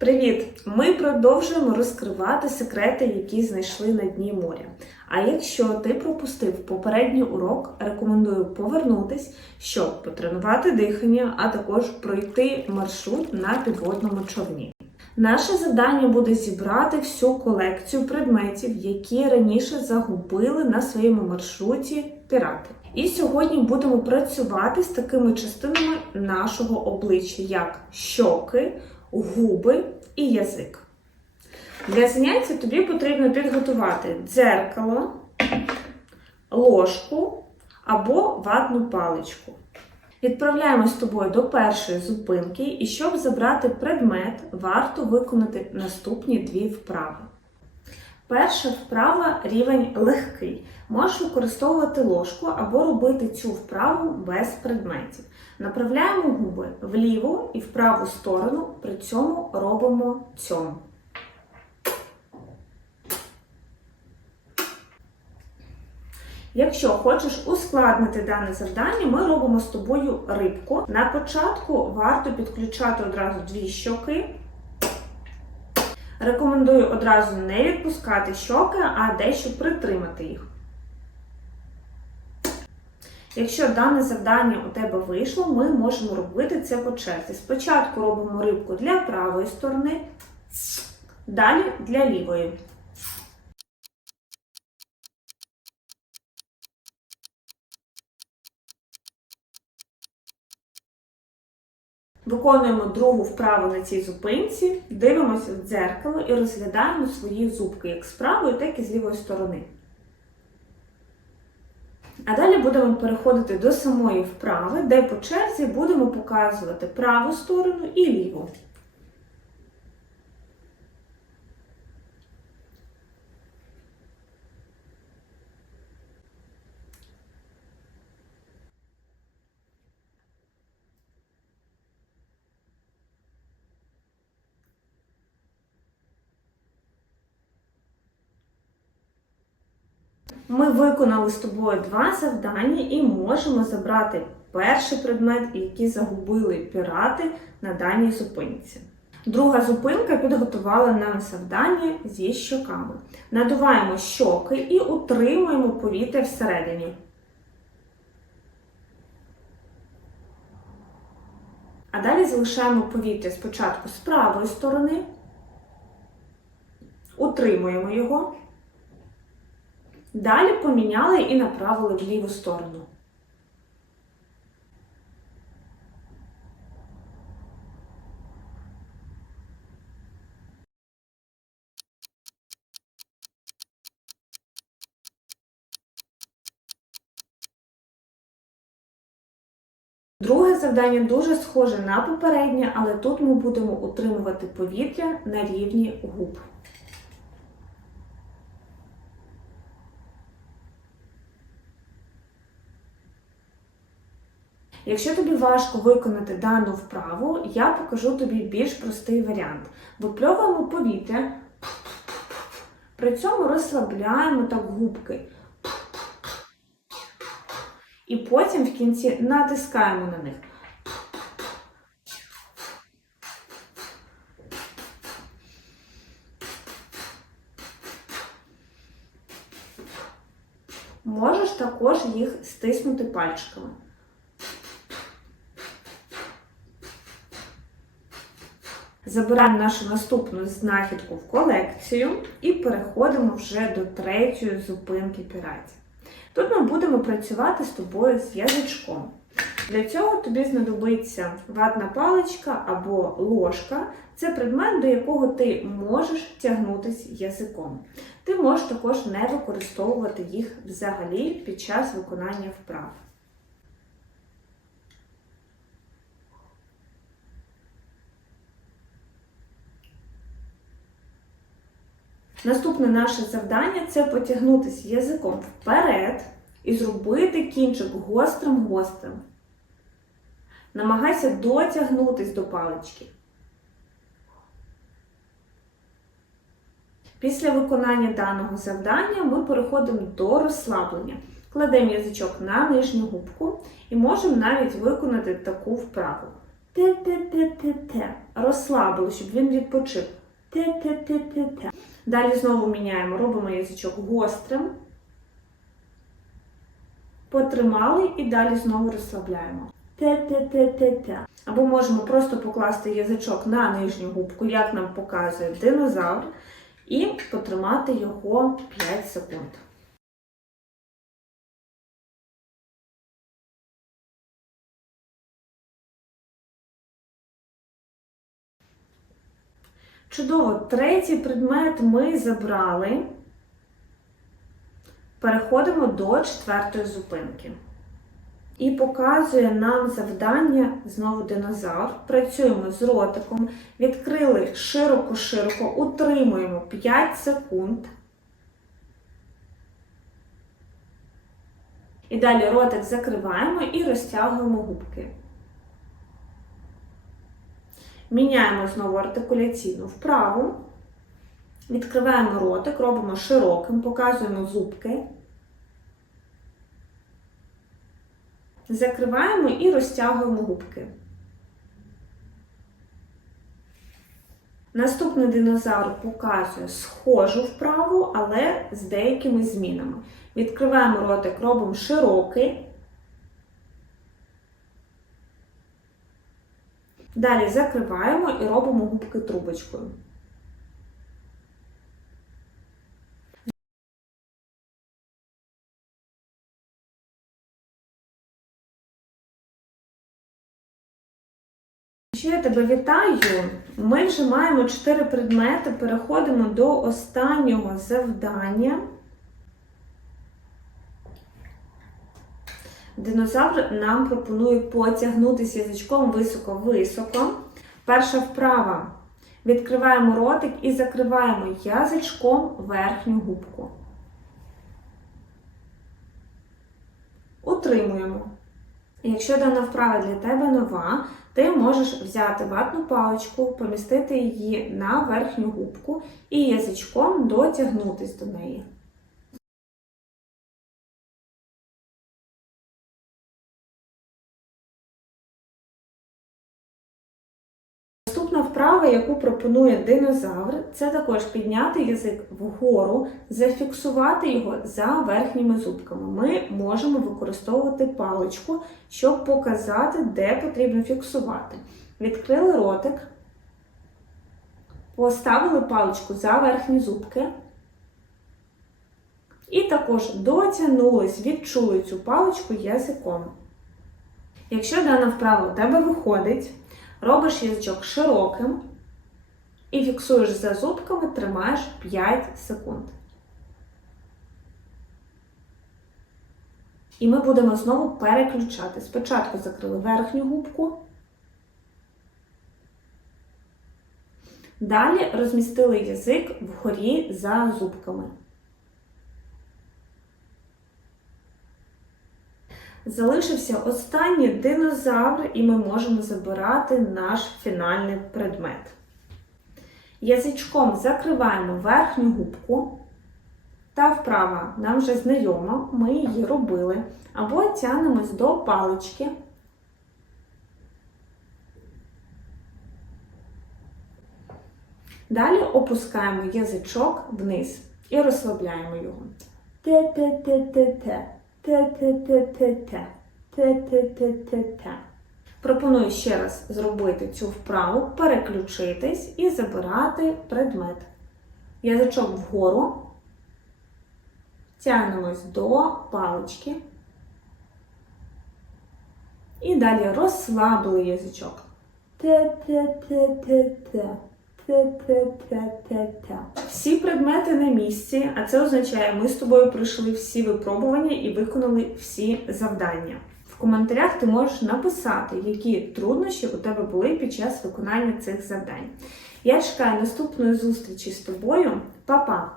Привіт! Ми продовжуємо розкривати секрети, які знайшли на дні моря. А якщо ти пропустив попередній урок, рекомендую повернутись, щоб потренувати дихання, а також пройти маршрут на підводному човні. Наше завдання буде зібрати всю колекцію предметів, які раніше загубили на своєму маршруті пірати. І сьогодні будемо працювати з такими частинами нашого обличчя, як щоки, губи і язик. Для заняття тобі потрібно підготувати дзеркало, ложку або ватну паличку. Відправляємо з тобою до першої зупинки, і щоб забрати предмет, варто виконати наступні дві вправи. Перша вправа рівень легкий. Можеш використовувати ложку або робити цю вправу без предметів. Направляємо губи вліву і в праву сторону, при цьому робимо цьому. Якщо хочеш ускладнити дане завдання, ми робимо з тобою рибку. На початку варто підключати одразу дві щоки. Рекомендую одразу не відпускати щоки, а дещо притримати їх. Якщо дане завдання у тебе вийшло, ми можемо робити це по черзі. Спочатку робимо рибку для правої сторони, далі для лівої. Виконуємо другу вправу на цій зупинці, дивимося в дзеркало і розглядаємо свої зубки як з правої, так і з лівої сторони. А далі будемо переходити до самої вправи, де по черзі будемо показувати праву сторону і ліву. Ми виконали з тобою два завдання і можемо забрати перший предмет, який загубили пірати на даній зупинці. Друга зупинка підготувала нам завдання зі щоками. Надуваємо щоки і утримуємо повітря всередині. А далі залишаємо повітря спочатку з правої сторони, утримуємо його. Далі поміняли і направили в ліву сторону. Друге завдання дуже схоже на попереднє, але тут ми будемо утримувати повітря на рівні губ. Якщо тобі важко виконати дану вправу, я покажу тобі більш простий варіант. Випльовуємо повітря, при цьому розслабляємо так губки. І потім в кінці натискаємо на них. Можеш також їх стиснути пальчиками. Забираємо нашу наступну знахідку в колекцію і переходимо вже до третьої зупинки піратів. Тут ми будемо працювати з тобою з язичком. Для цього тобі знадобиться ватна паличка або ложка. Це предмет, до якого ти можеш тягнутися язиком. Ти можеш також не використовувати їх взагалі під час виконання вправ. Наступне наше завдання це потягнутися язиком вперед і зробити кінчик гострим-гострим. Намагайся дотягнутися до палички. Після виконання даного завдання ми переходимо до розслаблення. Кладемо язичок на нижню губку і можемо навіть виконати таку вправу. Те-те-те-те-те. Розслабили, щоб він відпочив. Те-те-те-те-те. Далі знову міняємо, робимо язичок гострим. Потримали і далі знову розслабляємо. Те-те-те-те-те. Або можемо просто покласти язичок на нижню губку, як нам показує динозавр, і потримати його 5 секунд. Чудово, третій предмет ми забрали. Переходимо до четвертої зупинки. І показує нам завдання знову динозавр. Працюємо з ротиком, відкрили широко-широко, утримуємо 5 секунд. І далі ротик закриваємо і розтягуємо губки. Міняємо знову артикуляційну вправу. Відкриваємо ротик, робимо широким, показуємо зубки. Закриваємо і розтягуємо губки. Наступний динозавр показує схожу вправу, але з деякими змінами. Відкриваємо ротик, робимо широкий. Далі закриваємо і робимо губки трубочкою. Ще я тебе вітаю. Ми вже маємо 4 предмети. Переходимо до останнього завдання. Динозавр нам пропонує потягнутися язичком високо-високо. Перша вправа. Відкриваємо ротик і закриваємо язичком верхню губку. Утримуємо. Якщо дана вправа для тебе нова, ти можеш взяти ватну паличку, помістити її на верхню губку і язичком дотягнутись до неї. Яку пропонує динозавр, це також підняти язик вгору, зафіксувати його за верхніми зубками. Ми можемо використовувати паличку, щоб показати, де потрібно фіксувати. Відкрили ротик, поставили паличку за верхні зубки. І також дотягнулись, відчули цю паличку язиком. Якщо дана вправа у тебе виходить, робиш язичок широким і фіксуєш за зубками, тримаєш 5 секунд. І ми будемо знову переключати. Спочатку закрили верхню губку. Далі розмістили язик вгорі за зубками. Залишився останній динозавр, і ми можемо забирати наш фінальний предмет. Язичком закриваємо верхню губку. Та вправа нам вже знайома, ми її робили. Або тягнемось до палички. Далі опускаємо язичок вниз і розслабляємо його. Те-те-те-те-те. Те-те-те-те-те. Те-те-те-те-те. Пропоную ще раз зробити цю вправу, переключитись і забирати предмет. Язичок вгору. Тягнемось до палички. І далі розслабили язичок. Те-те-те-те-те. Всі предмети на місці, а це означає, ми з тобою пройшли всі випробування і виконали всі завдання. В коментарях ти можеш написати, які труднощі у тебе були під час виконання цих завдань. Я чекаю наступної зустрічі з тобою. Па-па!